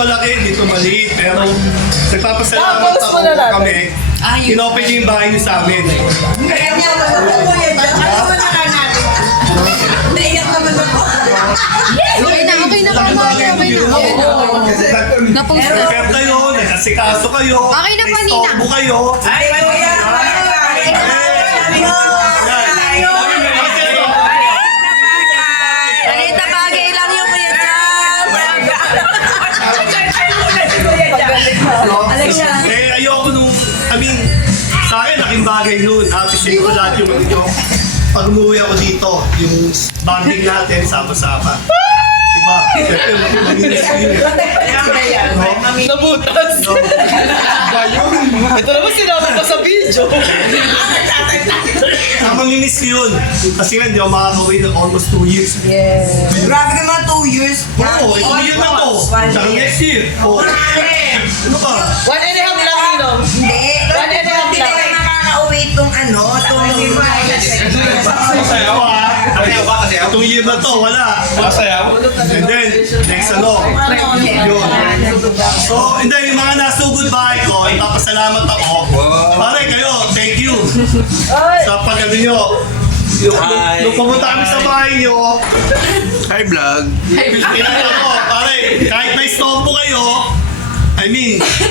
malaki, dito maliit. Pero nagpapasalamat ako kami. Inopen niyo yung bahay niyo sa amin. Kaya niya, ano mo na ka natin? Naiyak naman ako. Okay na. Na-post na. Prepare kayo, nag-asikaso kayo. Okay na po, Nina. Istorbo kayo. Ay, kuya! Maliit na bagay lang yung kuya dyan. Ayoko nung, sa akin, laking bagay nun. Appreciate ko lahat yung pag umuwi ako dito, yung bonding natin, sama-sama. Diba? Siyempre, maminis ko yun. Nabutas! Ito naman sinabi ko sa video. Mamimiss ko yun. Kasi nga, hindi ako makakawin ng almost 2 years. Grabe ka mga 2 years. Oo, itong year na to. Tsaka next year. Oo. Ano ba? 1.5 lang yun. Hindi. One and a half Hindi lang. ka nakaka-uwi itong ano, itong... Sayaw ah. Itong year na to, wala. And then, next ano. Yun. So, hindi, yung mga nasugod bahay ko, ipapasalamat ako. Pare kayo, thank you. Sa pag-ano nyo. Nung pumunta kami sa bahay nyo, Hi vlog. pare, kahit may istorbo kayo,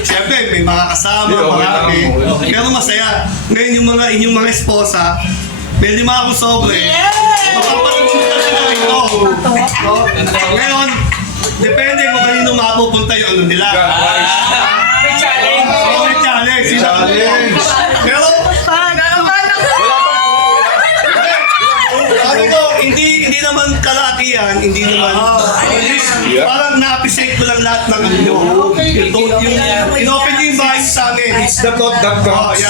siyempre may mga kasama, marami. Pero masaya. Ngayon yung mga esposa, may 5 akong sobre. Mapapalipunta sila rito. Ngayon, depende kung kanino mapupunta yung ano nila. May challenge. May challenge. Pero, sabi ko, hindi naman kalakihan, hindi naman. Parang na-appreciate ko lang lahat ng ano nyo. Yung inopen nyo yung bahay sa amin. It's the thought that Oh, counts.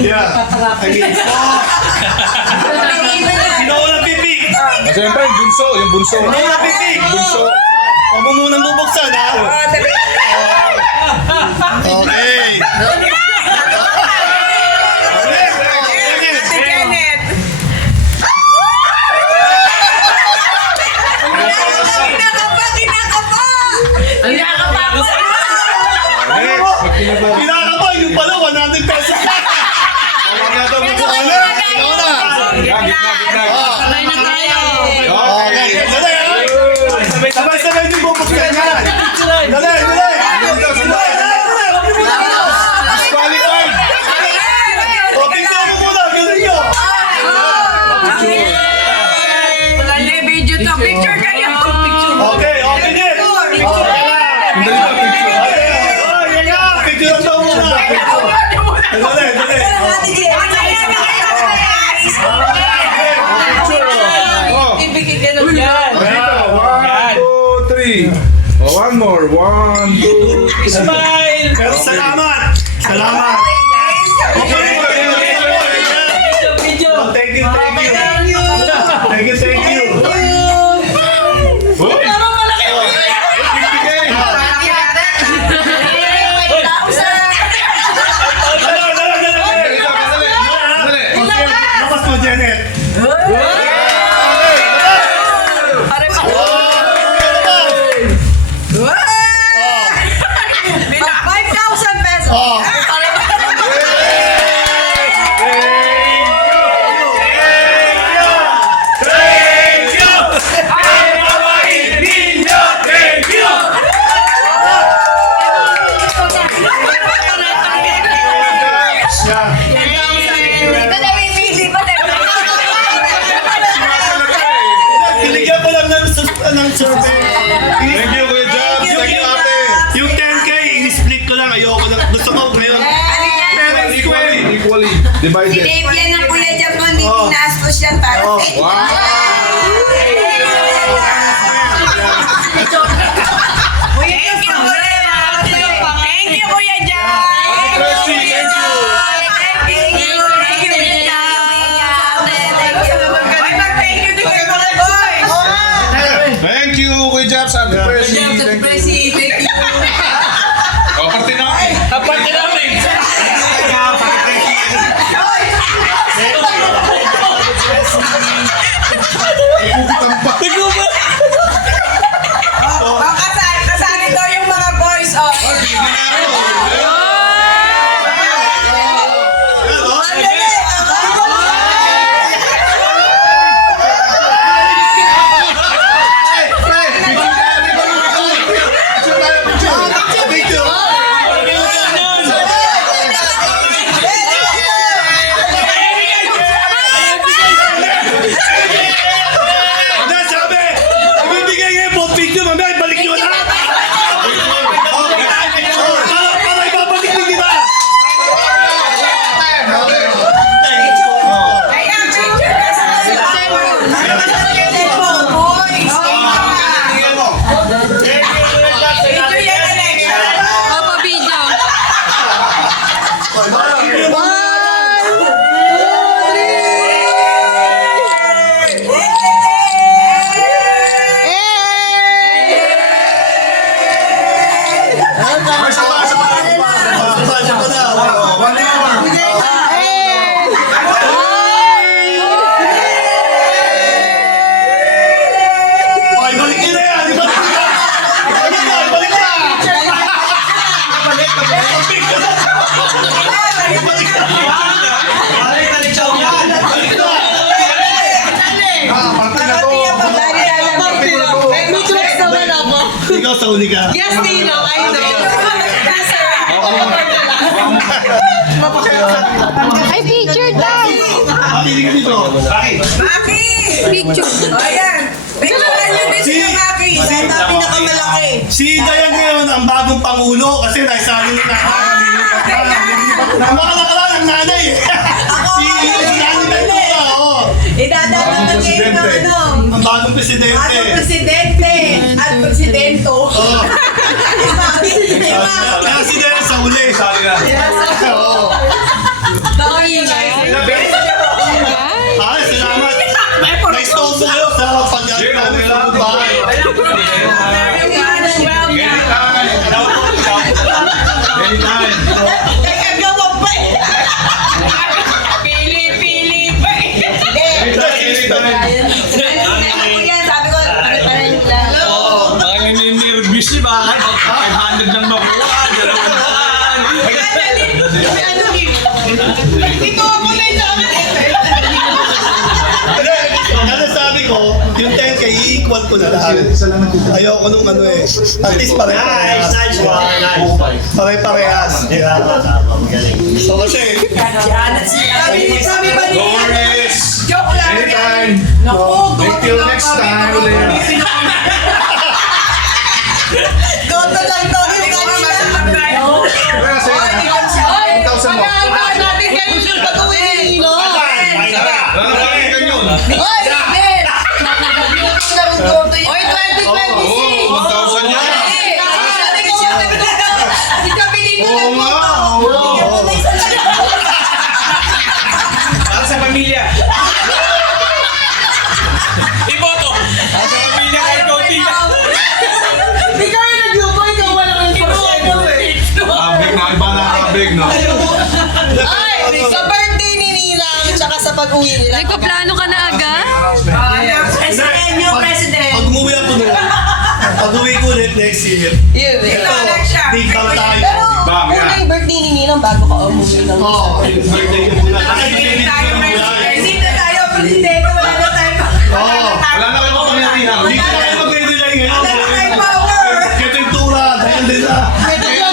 yeah. Sino ko nagpipig? Siyempre, yung bunso. Sino ko nagpipig? Bunso. Huwag mo munang bubuksan, ha? Okay. Kinakapa, yung pala, 100 pesos. Sabay na tayo. Okay, dali, ha? Sabay-sabay din bubuksan yan. Dali. Disqualified. O, tingnan mo muna, ganun nyo. Picture kayo! Okay, din. Picture daw muna. Dali. One, two, three. Oh, one more. 1, 2, 3. Smile! Pero salamat. Okay. Video! Thank you. Lapas mo, Janet. Binigyan ko lang ng survey. Thank you, Kuya Jobs. Thank you, ate. Yung 10K, in-split ko lang. Ayoko lang. Gusto ko ngayon. Equally divided. Dave yan ang Kuya Jam mo, hindi pinastos yan para sa inyo. Thank you, Kuya Jam! Tracy, thank you. Thank you, Kuya Jobs. Ate Presi. Thank you. O, parte na. Aparte namin! Kasali daw yung mga sa uli ka. Yes, Ninong, I Ay, picture daw. Hindi ka dito. Maki! Picture. O yan. Picturean nyo din si Maki. Sa pinakamalaki. Si Dayan ngayon ang bagong pangulo kasi naisali ni nanay. Mga nakaraan ang nanay. Si Nanay Ventura, oo. Idadalaman ngayon ng ano. Ang bagong presidente. Atong presidente at presidento. Oo. Si Maki. Si Maki. Kaya si Dayan sa uli. Oo. Ay, salamat. Nice to meet you sa pag-alit namin sa bahay. Teka, gawa pa eh. Pili pa Sabi ko, ano pa rin lang. Mga nininervous siya, bakit? 500 lang makuha, 200. Ito ako na yung dami. Ano sabi ko, yung 10K equal ko na lahat. Ayoko nung ano eh. At least pare-parehas. Pare-parehas. So kasi, Sabi ba niya? Doris! Joke lang. Anytime! Naku, Until next time ulit. Goto lang to. Yung kanina. Kaya sa'yo, 1,000 mo. Natin kayo yung pag-uwi ni Nino. Wala na pakinggan yun. Oy, Ben! Oy, 2026! Oo, 1,000 yan. Oo nga, oo. Para sa pamilya. Iboto. Para sa pamilya kahit konti lang. Ikaw yung nag-lupo, ikaw walang porsyento eh. Big na, iba na big no? Ay, sa birthday ni Nilang, tsaka sa pag-uwi nila. Nagpaplano ka na agad? President, new president. pag umuwi ako doon, pag uwi ko ulit next year, Yun, ito, big bang tayo. Pero, Bang, una yan. yung birthday ni Nilang bago ka umuwi ng Oo, yung birthday ko muna. Kasi Presidente binibigyan tayo, ko muna. presidente tayo, presidente, wala na tayo. Oo. Wala na kayo pamilya. Hindi ko na kayo mag-relay ngayon. Wala na tayo power. Ito yung tura, dayan din na. Bilya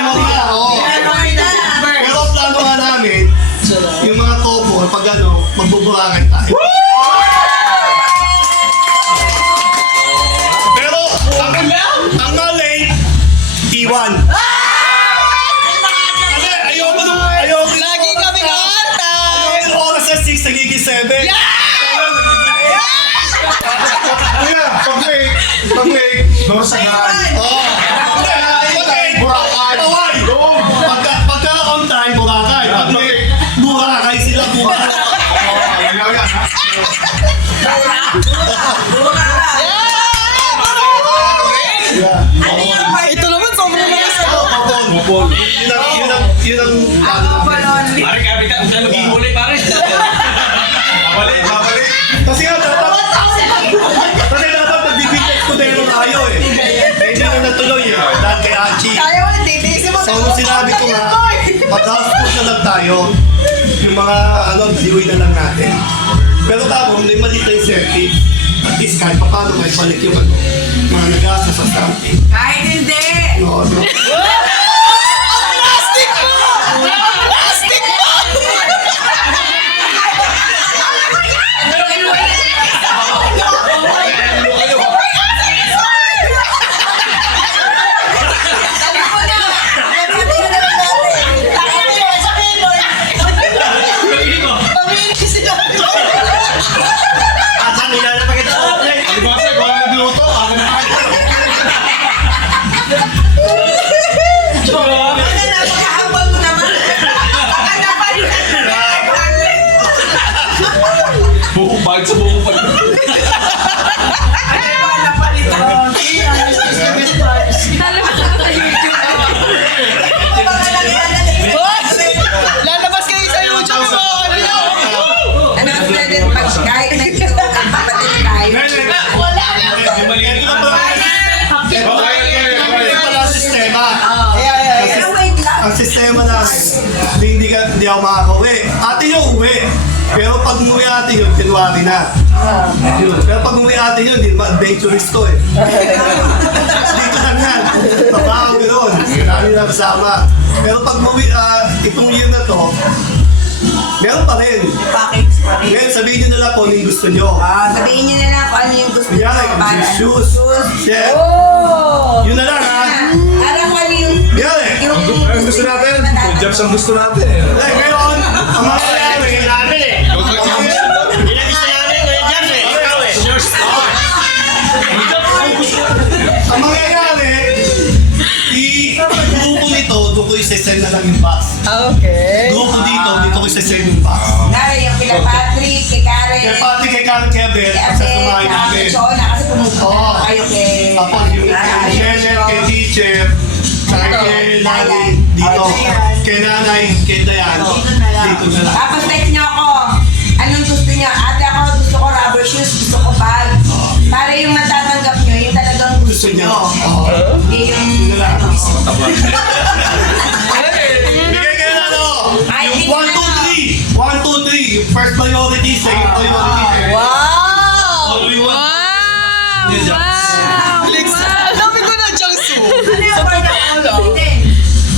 mo nga. Oo. Pero ang plano nga namin, yung mga topo, pag ano, magbuburakan tayo. Pero, ang malay, T1. Kasi ayoko nung, ayoko. Lagi kami kaanta. Ayoko yung oras na 6, nagiging 7. Kuya, pag-wake, Norsagan. Oo. Boracay. Tawag. Pagka on time, Boracay. Pag may Boracay sila, Boracay. Yan lang yan, ha? Ito naman, sobrang lakas ako. Mapol. Yun ang Pare, kapit ka. Huwag tayo maging huli, pare. Babalik. Kasi dapat nagbibigay kudero tayo eh. Hindi na natuloy eh. Dahil kay Archie. Kaya mo, titiisin mo. So, nung sinabi ko nga, mag-house na lang tayo. Yung mga, daliwin na lang natin. Pero tapos, may maliit na incentive. At least kahit pa paano may balik yung mga nag-asa sa stamping. Kahit hindi. No. Alibasa, kung ano nagluto, ako na kayo. Napakahambal mo naman. Baka napalitan mo na. Buko, bakit sa buko pa? Ano ba napalitan? Lalabas ako sa YouTube. Lalabas kayo sa YouTube mo. Ano ang pwede pag kahit na ito ang kapatid tayo? Wala lang. Ito pala ang sistema. Pero wait lang. Ang sistema namin, hindi ako makakauwi. Ate yung uwi. Pero pag umuwi ate yun, January na. Yun. Pero pag umuwi ate yun, hindi naman adventurous to eh. Dito lang yan. Papaw, gano'n. Marami na kasama. Pero pag umuwi, itong year na to, meron pa rin. Package pa rin. Ngayon, sabihin nyo na lang kung ano yung gusto nyo. Sabihin nyo na lang kung ano yung gusto nyo. Kunyari, shoes, chef. Oh! Yun na lang ha. Parang kung ano yung... Kunyari. Ang gusto natin. Good jobs ang gusto natin. Like, ngayon, ang mga nangyayari, ang mangyayari, grupo nito, doon ko isa-send na lang yung box. Okay. Grupo dito ko isa-send yung box. Nari, yung kila Patrick, kay Karen, Kaya pati kay Karen Kevin, kay sasamahin Abel, namin. kay Chona, kasi pumupunta na kayo kay... Tapos yung kay Shelley, kay teacher, kay Lali, dito. Kay nanay, kay Dayan, dito na lang. Tapos text nyo ako, anong gusto nyo? Ate ako, gusto ko rubber shoes, gusto ko bag. Para yung matatanggap nyo, yung talagang gusto Gusto niya. nyo. Hindi yung... Bigay kayo na ano? Ay, Yung bigay 1, 2, 3. 1, 2, 3. Yung first priority, second priority. Wow! All we want. Wow! Sabi ko na, Changsu. Ano yung order ko?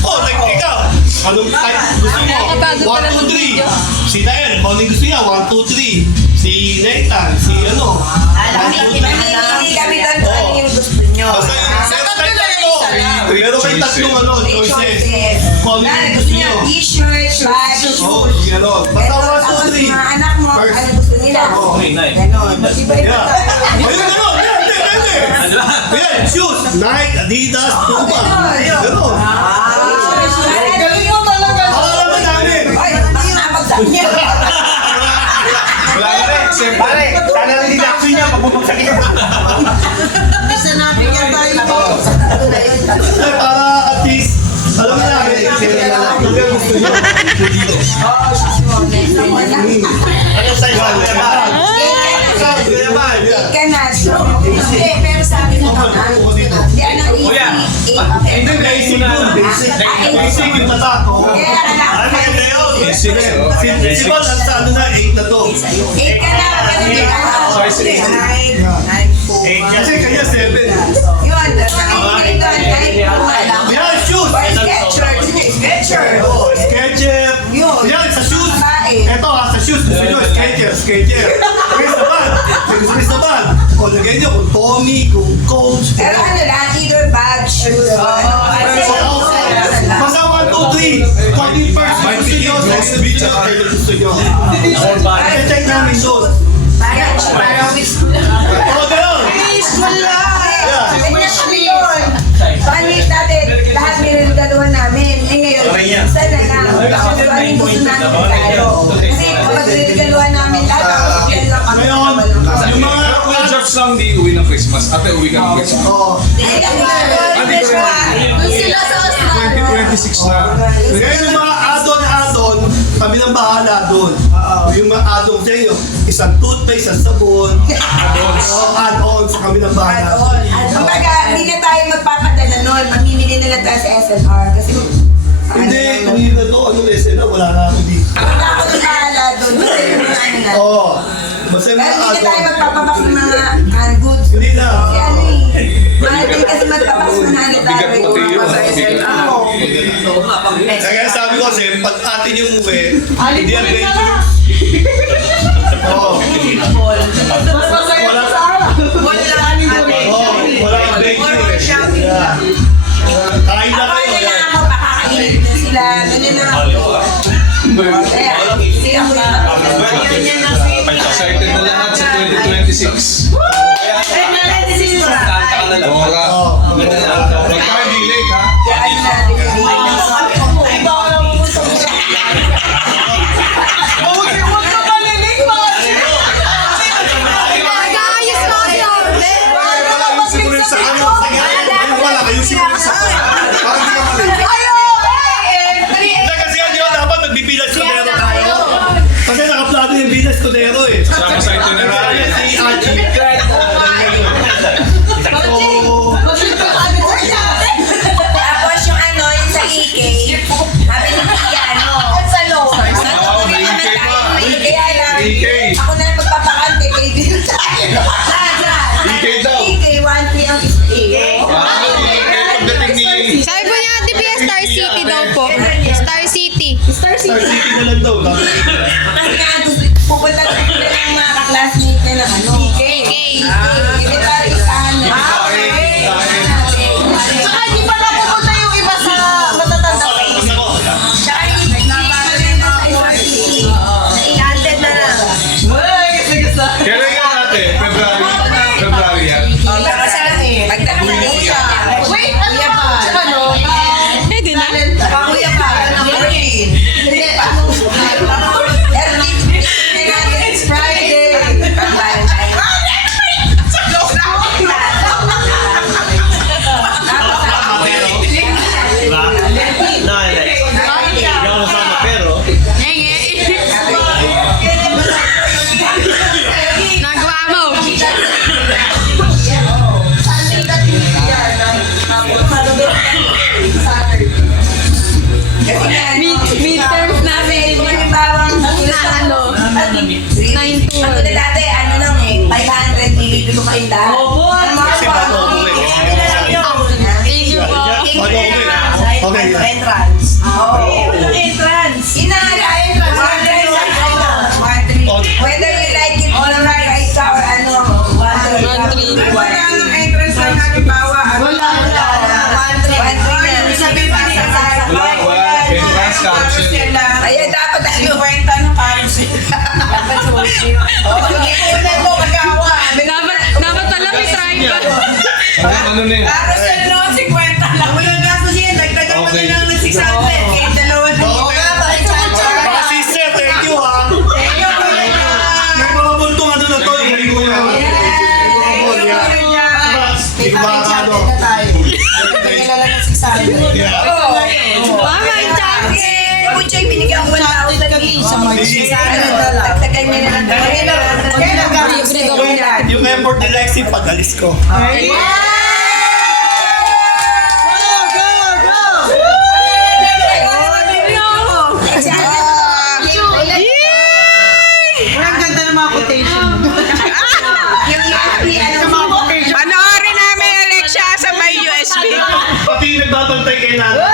Oh, like, ikaw. Anong type gusto mo? Nakakapagod pala 1, 2, 3. mag-video. Si Dayan, morning gusto niya. 1, 2, 3. Si Nathan, si ano. Mamili kami doon kung ano yung gusto nyo. Basta yung set kayo tatlo. Pero kayo tatlong ano, May choices. choices. Kung ano Nari, yung gusto gusto nyo nyo. t-shirt, bag, Oh, shoes. gano'n. Basta Ito, 1, tapos 2, 3. mga anak mo, First. ano gusto nila. Oh, Ganon. Iba-iba Yeah. tayo. Ayun, gano'n. Yan, shoes. Nike, Adidas, Puma. Gano'n. Galing mo talaga. Pakalaman namin. Ay, hindi na pagsabi niya. Wala ka rin. Pare, sana rin din niya pag bumagsak niya. Bisa namin yan tayo po. Eh, para at least, alam na namin, kung ano gusto nyo. Ano sa'yo? Kuya Bal. Ka na. Hindi, pero sabi mo hindi ano easy. Hindi, basic yun. Basic yung mata ko. Kaya anak Ay, maganda yun. Basic, oh. Si Paul, sa ano na, 8 na to. 8 ka na. Kasi Kasi kanya 7. yun, nakikinig doon, kahit wala. Yan, shoes. Sketcher. Oh, Skechers. Yun. Yan, sa shoes. Babae. Eto sa shoes. Gusto nyo, Skechers. Guys sa bag. Gusto sa bag. O, lagay nyo kung Tommy, kung Coach. Pero ano lang, either bag, shoes, Basta 1, 2, 3. 14 first gusto nyo. Second video. Third gusto nyo. Ay, check namin doon. Parang wish ko lang. O, gano'n. One week natin, lahat niregaluhan namin. Eh ngayon, isa na lang. Tapos ano yung gusto namin regalo. Kasi kapag niregaluhan namin lahat, tapos yan lang kami. Ngayon, yung mga Kuya jobs lang di uwi ng Christmas. Ate, uwi ka ng Christmas. Oh, Sila sa Australia. 2026 na. ngayon yung mga add-on, kami nang bahala doon. Yung mga add-on sa inyo, isang toothpaste, isang sabon, add-ons, kami nang bahala. Kumbaga, hindi na tayo magpapadala nun. Mamimili na lang tayo sa SNR. Kasi, Hindi, kung yun na to, ano lesson na, wala na ako dito. wala ako na bahala doon. Basta yung mga ano na. Oo. Basta yung Pero mga hindi na tayo add-on. magpapabox ng mga canned goods. Hindi na. Kasi ano eh. Mahal din kasi magpapabox ng ano tayo. Bigat pati yun. Kaya sabi ko kasi, pag atin yung umuwi, hindi yan venture. Oo. Wala kang venture. Kain na Ako kayo. na lang ako, pakakainit na sila. Ganun na ako. Kaya, kasi ako yung Excited na lahat sa 2026. Oo ka. Huwag ka hindi late ha. Kaya natin. Nag-aayos na kasi order. Ayusin mo rin sa ano. Ayun wala, ayusin mo rin sa ano. Parang hindi ka mali. Hindi kasi yan yun, dapat magbibilas kodero tayo. Kasi nakaplado yung bilas kodero eh. Sama sa itinerary. Si Archie. Tapos yung ano, yung sa EK, sabi ni Tia, ano, sa law. Oo, may EK pa. Kaya lang, EK. ako na lang magpapakante kay Bill. ng ano. PK. Hindi tayo isahan na. Saka di pa napupunta yung iba sa matatanda pa. Tsaka hindi na sa SRT. Na-inhanded na lang. Kailan yan ate? February yan. Baka sa lang eh. Pagdating na Wait, ano ba? Ano? Pwede na. Pakuya pa. 14. Hindi pa. 13. It's Friday. Pag-Valentine. Nagawa mo. Midterms namin. Halimbawa, Ano? 9 to Ang tuna dati, ano lang eh, 500, bibili ko kayo lahat. Opo! Kasi bago ako eh. Thank you po. Bago ako eh. Okay. Entrance. Oo. Entrance. Inaala, entrance. Whether you like it or not, right ka or ano, 1-3. Wala nang entrance lang halimbawa. Wala. 1-3 na. Sabi pa ni Sasakay. Wala. Entrance council. Kaya dapat ano. 50 ng carousel. Ipunan mo, magkawa. Dapat pala may try ka. Ano na yun? Carousel no, 50 lang. Walang gastos yan, dagdagan mo Okay. na lang ng 600. Kaya dalawa na. Oo nga, Mga sister, thank you ha. May mga bultong ano na to. Hindi ko na. Hindi ko makakano. Yeah. Mama, chance. Kuchay, binigyan ko 1,000 each. Dagdagan niya na lang. Yung effort ni Lexi, pag-alis ko. Ang ganda ng mga quotation. Panoorin namin, Alexia, sa may USB. Pati yung nagbabantay kay Nana.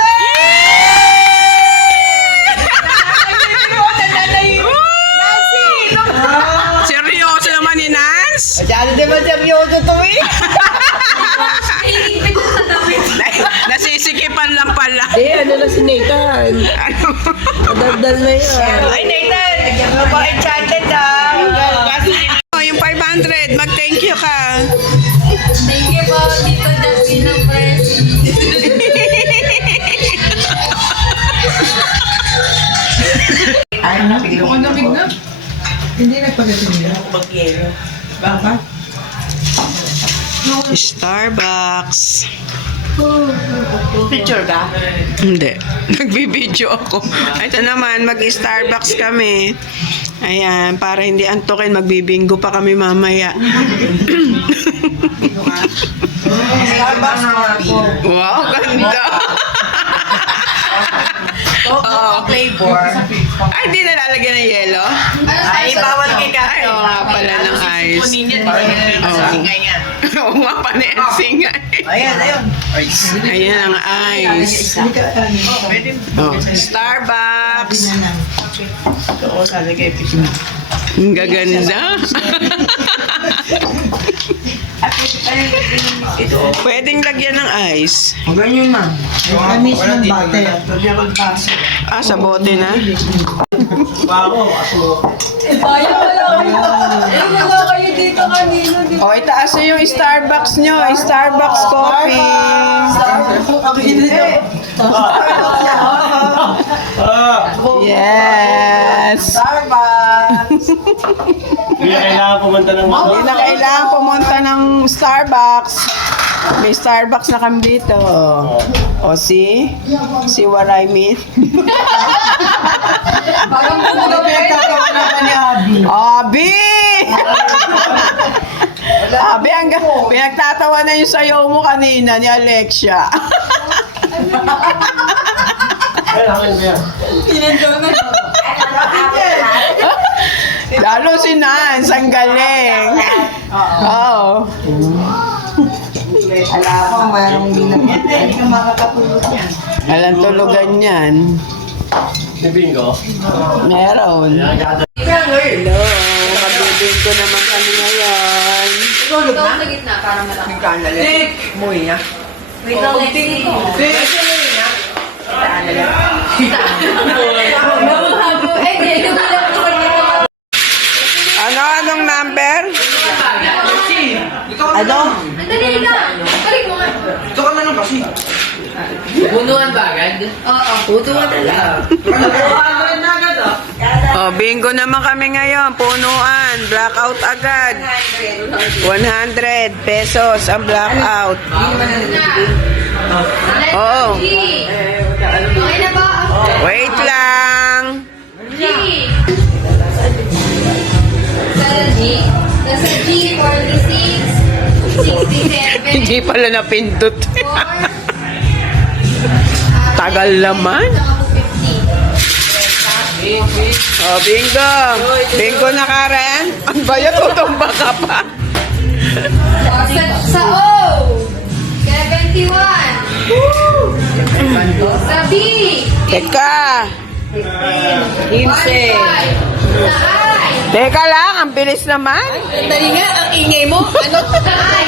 Seryoso naman ni Nance? Nasisikipan lang pala. Ano na si Nathan? Dadal na yan. Ay, Nathan! Enchanted ah. Oh, yung 500, mag-thank you ka. Thank you po, Tito Justin ng press. Starbucks. Picture ka? Hindi. Nagbibideo ako. Ito naman, mag-Starbucks kami. Ayan, para hindi antokin, magbibinggo pa kami mamaya. Starbucks na ako. Wow, ganda. Oo, flavor. Ay, di na lalagyan ng yelo? Ay, bawal kay Ay, oo nga pala ng ice. Oo nga pa na yung singay. Ayan. Ayan ang ice. Oh, Starbucks. Ang gaganda. Pwedeng lagyan ng ice. Ganyan na. Kamis ng bate. Ah, sa bote na? O, itaas nyo yung Starbucks nyo. Starbucks coffee. Yes. Hindi na kailangan pumunta ng mga. Hindi na kailangan pumunta ng Starbucks. May Starbucks na kami dito. O, see? See what I mean? Parang pinagtatawa naman ni Abby. Abi! Abi, hanggang pinagtatawa na yung sayaw mo kanina ni Alexia. Lalo si Nance, ang galing. Oo. Alam ko, mayroong ginagawa. Hindi ka makakatulog yan. Alang tulugan yan. Bingo. Meron. Hello, Bingo naman kami ngayon. Tulog na? Sa gitna, para malaki. Umuwi na. Wait lang, next Anong number? Ano? Andali na! Balik mo nga. Ito ka na lang kasi. Punuan ba agad? Oo, putuwa talaga. Oh, bingo naman kami ngayon. Punuan. Blackout agad. 100 pesos ang blackout. Oo. Okay na ba? Wait lang. G. Sa G? Nasa G, 46, 67, Hindi pala napindot. 4, Tagal naman. Oh, bingo. Bingo na, Karen. Ang bayat, tutumba ka pa. Sa O, 71. Sa B, Teka. 15. Sa I, Teka lang, ang bilis naman. Dali nga, ang ingay mo. Ano? sa I,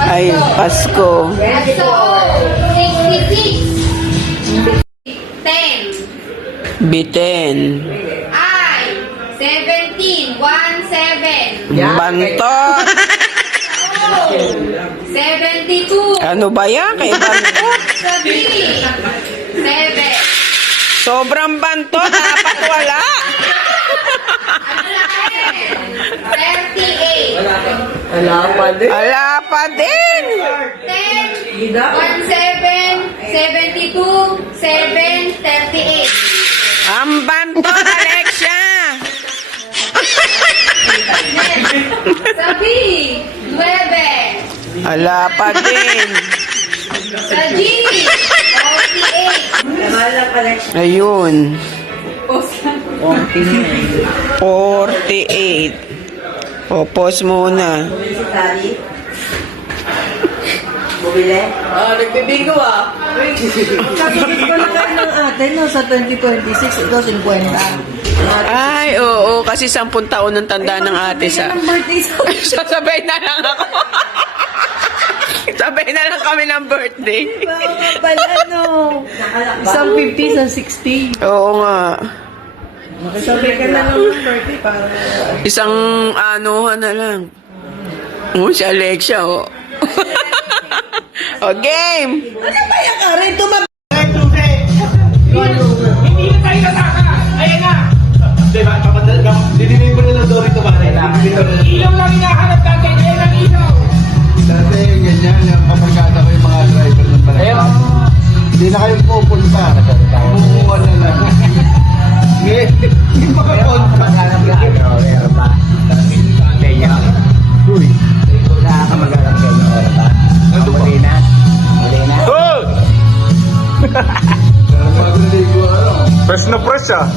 25. Ay, Pasko. At sa O, 66. 10. Biten. I, 17. 17. Bantot. O, 72. Ano ba yan? Kay bantot. Sa B, 7. Sobrang bantot. Dapat wala. 38. Wala pa din. 10, 17, 72, 7, 38. Ang bantot, Alexia. Sa B, 9. Wala pa din. Sa G, 48. Ayun. 48. O, pause muna. Nagbibingo ah. Sasagot ko na kayo ng ate, no, sa 2026, ito 50. Ay, oo, kasi 10 taon ng tanda ng ate sa... Ang birthday sa Sasabay na lang ako. Sabay na lang kami ng birthday. mga pala, no. Isang 50, isang 60. Oo nga. Sabay ka na lang ng birthday para... Isang anuhan na lang. Oh, si Alexia, oh. O, game! Ano ba yan, Karen? Tumab... Hindi na tayo nataka. Ayan na. Diba? Didinin mo na lang Dory ito ba? Ilaw lang hinahanap natin. Ayan ang ilaw. Dati ganyan, yung kamarkada ko yung mga driver ng palagay. Hindi na kayo pupunta. Pupunta na lang. Hindi pa kayo punta. Meron pa. Kaya. Uy. Nakakamagalak kayo ng oras pa. Muli na. Fresh na fresh ah.